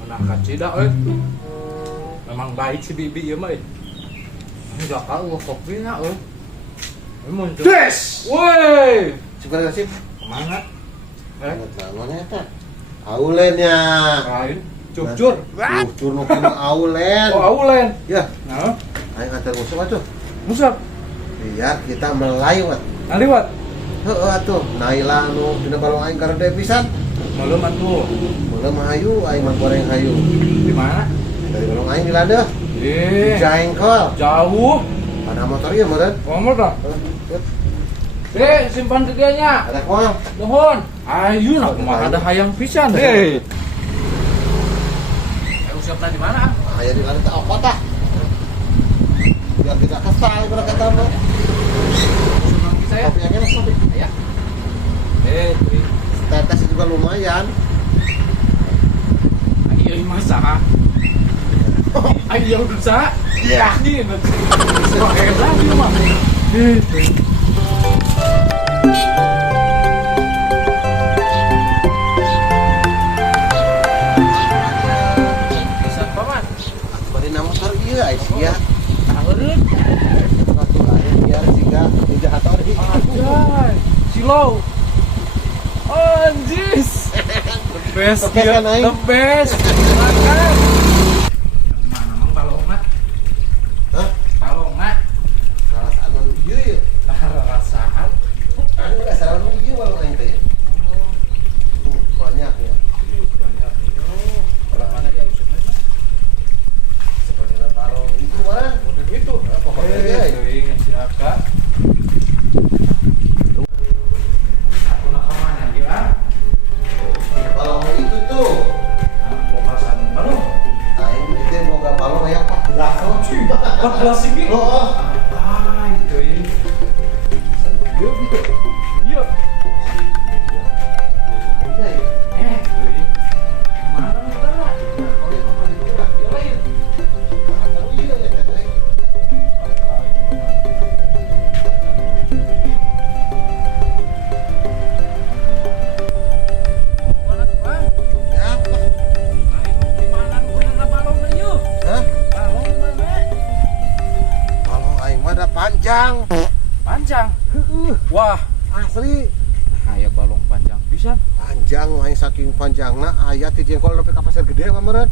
Menangkat cidak memang baik si bibi ya mah. Enggak kau kopinya muncul. Des! Woi! Sebenarnya sih Kemana? mana eta? Aulennya. Lain. Cucur. Cucur nu kena aulen. Oh, aulen. Ya, Nah, ayo nganter musuh atuh. musab. Biar kita melayuat. Naliwat. Heeh atuh, Naila nu dina balong aing karede pisan. Malum atuh. Mulai mah hayu, aing mah goreng hayu. Di mana? Dari balong aing di ladeuh. Jengkol. Jauh. Ada motor ieu meureun. Ngomong dah. Simpan gedenya. Ada kumaha? Mohon. Ayo nak mah ada hayang pisan. Usap tadi mana? Aya di ladeuh teh apa tah? Biar tidak kesal kalau kata mah. Saya. Kopi aja lah kopi. Ya. Tetes juga lumayan. Ayo masak. Ayo dosa. Iya. Ini pakai lagi mah. Bisa paman. Bari na motor ieu Aisyah. Tahureun. Satu air biar siga tidak hatori. Anjay. Silau. Anjis. The best Oke, dia. kan, Aing? The best. Makan. Mana mang balonga? Hah? Balonga. Salah anu ieu ya. Rasahan. Anu enggak salah anu ieu walau aing teh. Banyak ya. Banyak nih. Orang mana ya Yusufnya? Sebenarnya kalau itu mana? Udah gitu. Pokoknya dia. Ingat siapa? Aku nak kemana dia? Kalau itu tuh, Lokasan baru. aing itu boga balong aya 14. 14 sih. Oh, Ah, itu ini. ieu gitu. Iya. Oke. Itu ini. Mana motornya? Kalau yang kemarin itu lah. Dia lain. Anu ieu ya teh. Mana tuh, Bang? Ya apa? Di mana nu bener balongnya yuk? Hah? Balong di mana? Balong aing mah da panjang. Panjang. Wah, Asli. aya balong panjang pisan. Panjang aing saking panjangna aya ti jengkol nepi ka pasar gede mah meureun.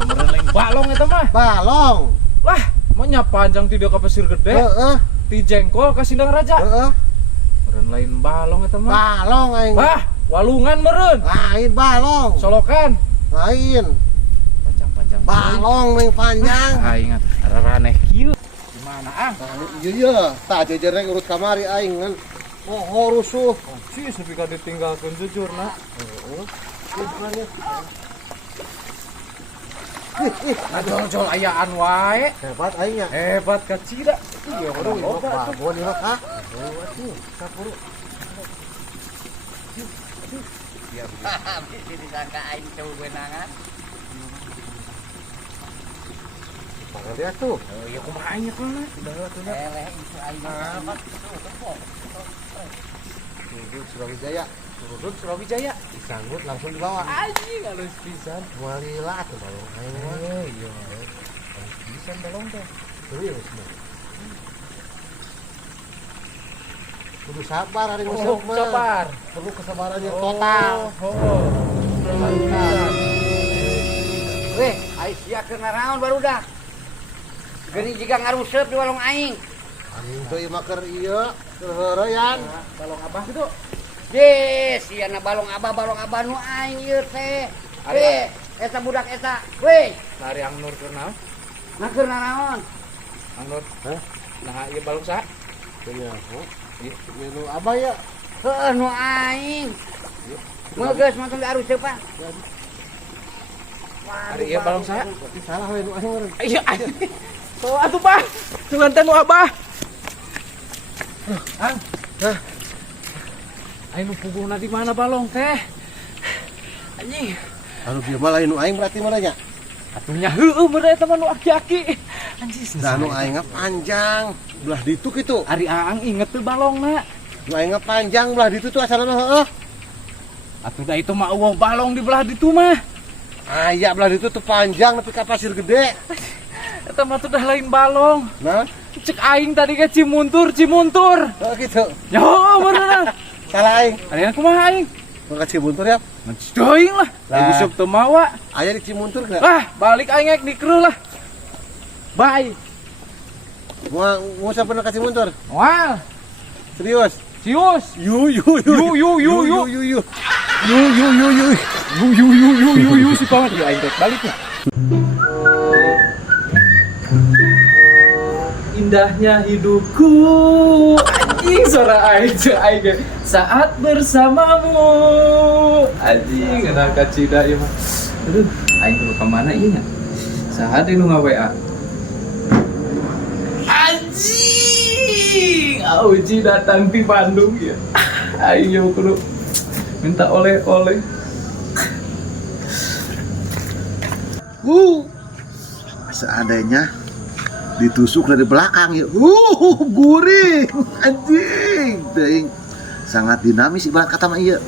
Beneran lain balong eta mah. Balong. Lah, mau panjang tidak ke pasir gede, Heeh. ti jengkol ke Sindang Raja. Heeh. Meren lain balong eta mah. Balong aing. Bah, walungan meren. Lain balong. Solokan. Lain. Panjang-panjang. Balong yang panjang. Ah, ingat. Raneh kieu. Di mana ah? Iya iya, tak jajarnya urut kamari aing kan. Oh, rusuh. Si sepi ka ditinggalkeun jujur na. Jol-jol ayaan wae. Hebat aingnya. Hebat ka cida. Iya, Aduh, udah loba Pak, tuh. gua nih ah. Aduh, kapuru. Biar disangka aing coba benangan. Pangan dia tuh. ya kumaha nya kana. Eleh itu aing apa? Minggu Surabaya. Turun Surabaya. Disanggut langsung dibawa. Anjing halus pisan. Walila tuh balong aing mah. Iya. Halus pisan balong teh. Serius mah. Kudu sabar hari Oh, ngusap mah. sabar. Perlu kesabaran yang total. Oh. Mantap. Weh, aing sia keur ngaraon barudak. Geuning jiga ngaruseup di warung aing. Aing teh ieu mah keur ieu, keur heureyan. Balong abah gitu. Yes, ieu na balong abah nu aing ieu teh. Weh, eta budak eta. Weh, Lari ang nur keur naon? ngakeun naraon? Ang nur. Hah? Nah, ieu balong saha? Punya. Ieu nu abah ya. Heueuh nu aing. Megeus mah tong diaruseupan. Ari ieu balong saha? Berarti salah we nu aing meureun. Iya. So atuh Pak. Dengan teh nu abah. Ang. Hah? Aing nu puguhna di mana balong teh? Anjing. Anu dia mah lain nu aing berarti mana nya? Atunya heueuh bener eta mah nu aki-aki. Anjing. Nah nu aing mah panjang. Belah ditu kitu. Ari Aang inget tuh balongna. Nu aing mah panjang belah ditu tuh asalna heeh. Atuh da itu mah uang balong di belah ditu mah. Aya belah itu tuh panjang tapi ka pasir gede. Eta mah tuh dah lain balong. Nah, Cek aing tadi ke Cimuntur. oh gitu. Yo bener. Salah aing. Ayeuna kumaha aing? Mau ke Cimuntur ya? Doing lah. Lah. Aing busuk teu mawa. Aya di Cimuntur enggak? Ah, balik aing ngek di kreu lah. Bye. Mau sampai ke Cimuntur? Wah, Serius? sius. Yu Si paman ya aing rek balik ya. Indahnya hidupku anjing suara aing saat bersamamu anjing enak kacida ieu mah. Aduh, aing dulu ka mana ieu nya? Saha deui nu nga-WA? Anjing, Auji datang di Bandung ya. Ayo kudu minta oleh-oleh. Seandainya ditusuk dari belakang ya. Gurih. Anjing. Teuing. Sangat dinamis ibarat kata mah ieu.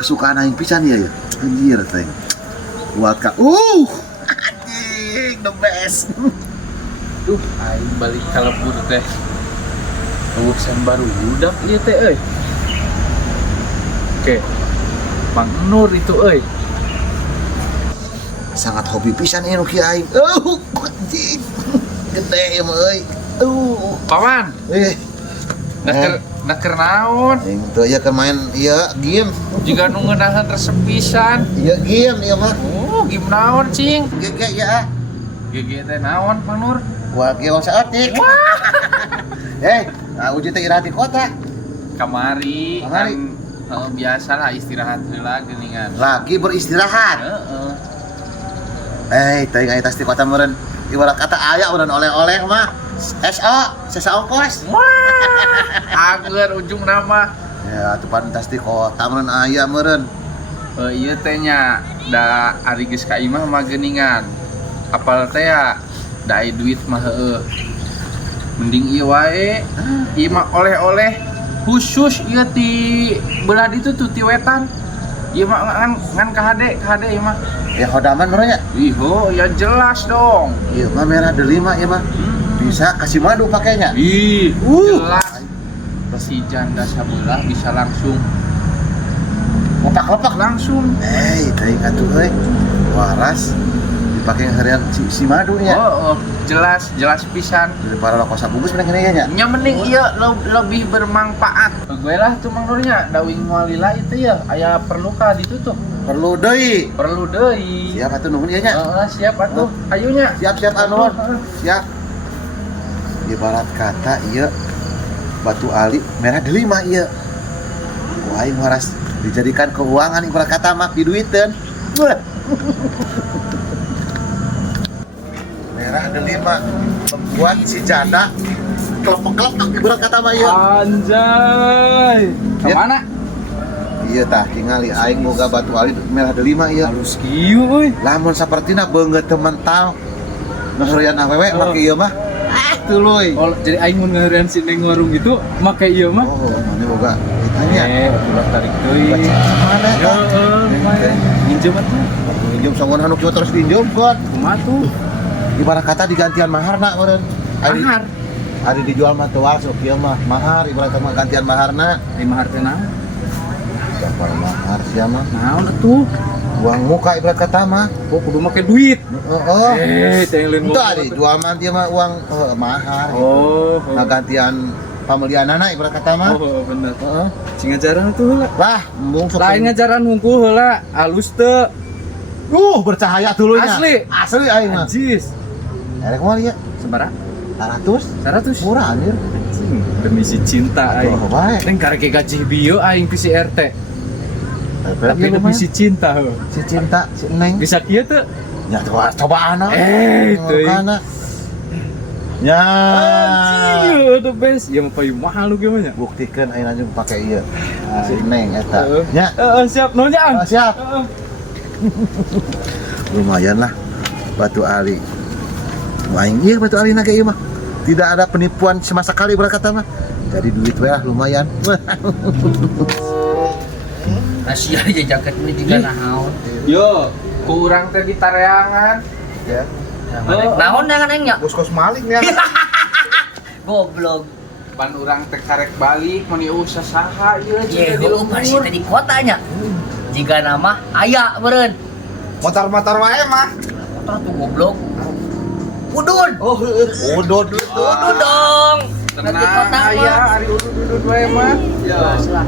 Kesukaan aing pisan ieu ya. Anjir teuing. Kuat ka. Anjing the best. Duh, aing balik ka lembur teh. Urusan baru budak ieu teh euy. Oke. Mang Nur itu euy. Sangat hobi pisan ieu kieu aing. Anjing. Gede ya mah euy. Paman, Naker naon? Yang teu ya keur main ieu game. Jika nu ngeunaheun resep pisan. Ieu game ieu mah. Oh, game naon, cing? GG ya. GG teh naon, Mang Nur? Wah, geong saeutik. Uji teh iraha di kota. Kamari. Kamari. Kan biasalah istirahat heula geuningan. Lagi beristirahat. Heeh. Teuing aya tas di kota meureun. Ibarat kata aya urang oleh-oleh mah. SO, sesa ongkos. Anger ujung nama. Ya, atuh pan tas di kota meureun aya meureun. Ieu teh nya da ari geus ka imah mah geuningan. Apal teh ya da aya duit mah heueuh. Mending ieu wae. Ieu mah oleh-oleh khusus ieu ti belah ditu tuh ti wetan. Ieu mah ngan ka hade ieu mah. Ya hodaman meureun nya. Iho, ya jelas dong. Ieu mah merah delima ieu mah. Bisa kasih madu pakainya. Ih, jelas. Si janda sabelah bisa langsung Lepak-lepak langsung. Teuing atuh euy. Waras dipake harian si madu nya. Oh, jelas pisan. Daripada rokok sabungkus mending gini nya. Nya mending ieu lebih bermanfaat. Gue lah tuh Mang Nurnya, dawing walila itu ya aya perlu ka ditu tuh. Perlu deui. Siap. Siap atuh nuhun ieu nya. Siap atuh. Ayunya. Siap Anwar. Siap. Ibarat kata ieu batu ali merah delima ieu. Wah, aing waras dijadikan keuangan ibarat kata mah diduiteun. Merah delima membuat si janda kelepek-kelepek ibarat kata mah ieu. Anjay. Ya. Kemana? Ieu tah tingali aing boga batu ali merah delima ieu. Halus kieu euy. Lamun sapertina beungeut teu mental. Nu sorean awewe make ieu mah. Tuluy. Oh, jadi aing mun ngeureun si neng warung gitu make ieu mah. Oh, mana boga ditanya. ulah tarik deui. Mana Ya, tah? minjem atuh. Minjem sangon anu kieu terus pinjem kon. Kumaha tuh? Ibarat kata digantian maharna meureun. Mahar. Ari dijual mah teu waras kieu mah mahar ibarat mah gantian maharna. Ai mahar teh naon? Dapal mahar sia mah. Naon atuh? Uang muka ibarat kata mah. Oh, kudu make duit. Heeh. Teh lain Itu ari jual mah dia mah uang mahar. Oh. Nah gantian pamelianana ibarat kata mah. Oh, bener. Heeh. Sing ngajaran tuh heula. Lah, embung sok. Lain ngajaran hungkul heula, alus teu. Bercahaya dulunya. Asli aing mah. Anjis. Erek mah lieu. Sabaraha? 100. 100. Murah anjir. Anjing, demi si cinta aing. Atuh bae. Teng karek gaji bieu aing PCR teh. Tapi Tapi demi si cinta heuh. si cinta, si Neng. Bisa kieu teu? Ya coba anak. Itu. Ya. Anjing, the best. Ya mah payu mahal lu gimana? Buktikeun ayeuna jeung pake ieu. Si Neng eta. Nya. Siap nonjang. Siap. Lumayan lah batu ali. Main ieu batu ali nage ieu mah. Tidak ada penipuan sama sekali berkata mah. Jadi duit we lah lumayan. Nasi aja jaket ini juga naon. Yo, kurang teh di tareangan. Ya. Naon dengan engnya? Bos-bos maling ya. Goblok. Pan urang teh karek balik mun ieu usah saha ieu Ye, di gue masih lembur. tadi kotanya. Jika nama aya beren. Motor-motor wae mah. Motor tuh goblok. Udun. Oh, udut gitu. Udun dong. Nanti Tenang kota aya mah. ari udud-udud wae mah. Jelas lah.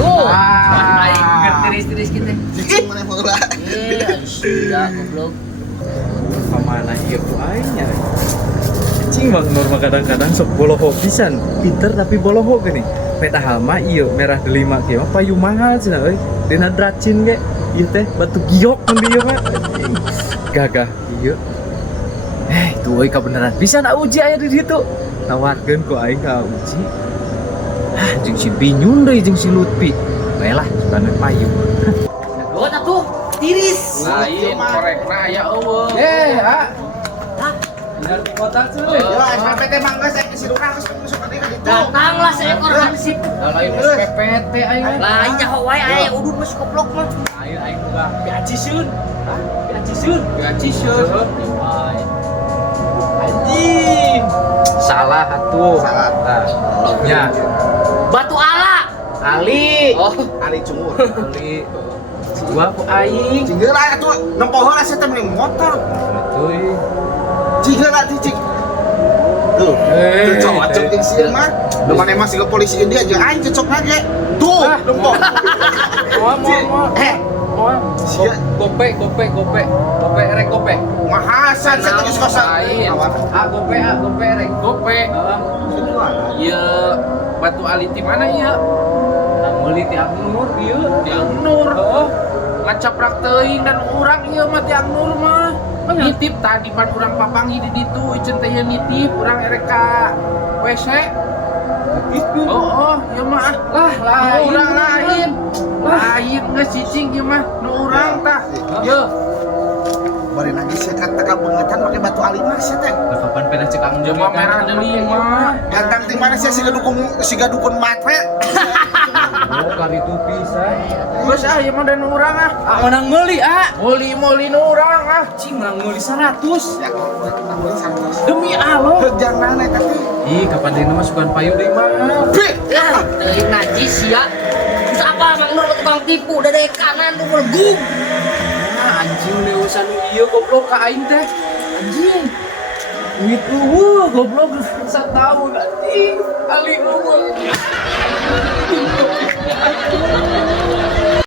Tuh. Ah. Aing ngertiris-tiris kita. Cicing mana murah. Sudah goblok. Kemana iya ku aing nya. Cing Bang Nur mah kadang-kadang sok boloho pisan. Pinter tapi boloho gini. Peta hama iya merah delima kieu mah payu mahal cenah euy. Dina dracin ge. Ieu teh batu giok mun dieu mah. Gagah ieu. Tuh euy kabeneran bisa nak uji aya di ditu. Tawarkeun ku aing ka uji. Jeung si Binyun deui jeung si Lutfi. Bae lah sudaneun payu. Got atuh tiris. Lain korekna aya eueuh. Hah? Bener di kotak Oh. cuy. Ya, sampai teh mangga saya isi urang geus masuk ka ditu. Datanglah seekor hansip. Lain geus PPT aing. Lain nyaho wae aya udun masuk goblok mah. Ayo aing buka piaci sun. Piaci sun. Gaji syur. Anjing. Salah atuh. Salah. Nah, nya. Batu ala. Ali. Oh, Ali cungur. Ali. Gua ku aing. Cinggeul aya tuh nempohor asa teh mending motor. Cuy. Cinggeul atuh cing. Tuh. Eh, Cocok jeung si mah. Lu mana emang si polisi dia jeung aing cocok lagi. Tuh, nempoh. Mau. Sia Gope rek gope. mahasan saya geus kosan. Lain. Gope rek. Gope. Ieu batu aliti mana ieu? Meuli ti Nur ieu. Tiang Nur. Oh. Ngacaprak teuing dan urang ieu mah Tiang Nur mah. Nitip tadi pan urang papangi di ditu, iceun teh ieu nitip urang erek ka WC. Itu. Oh, ieu mah Lah, lain. urang lain. Lain geus cicing ieu mah nu urang tah. Ieu. Bari nangis saya kata bangetan pakai batu alimas ya teh. Lah kapan pernah cek ang Ieu mah merah deui mah. Gantang ti mana sih si gadukun matre. Oh, kari tu pisan. Geus ieu mah dan urang ah. Menang meuli Moli nu urang ah. Cing menang meuli 100. Ya kalau santos. Demi Allah. Jangan naik tapi. Ih, kapan dina masukan payu deui mah. Bih. ah, teuing najis ya. Terus apa Mang Nur tukang tipu dari kanan tuh melgum. Anjing leusan ieu goblok ka aing teh. Anjing. Duit eueuh goblok 1 tahun anjing. Ali eueuh.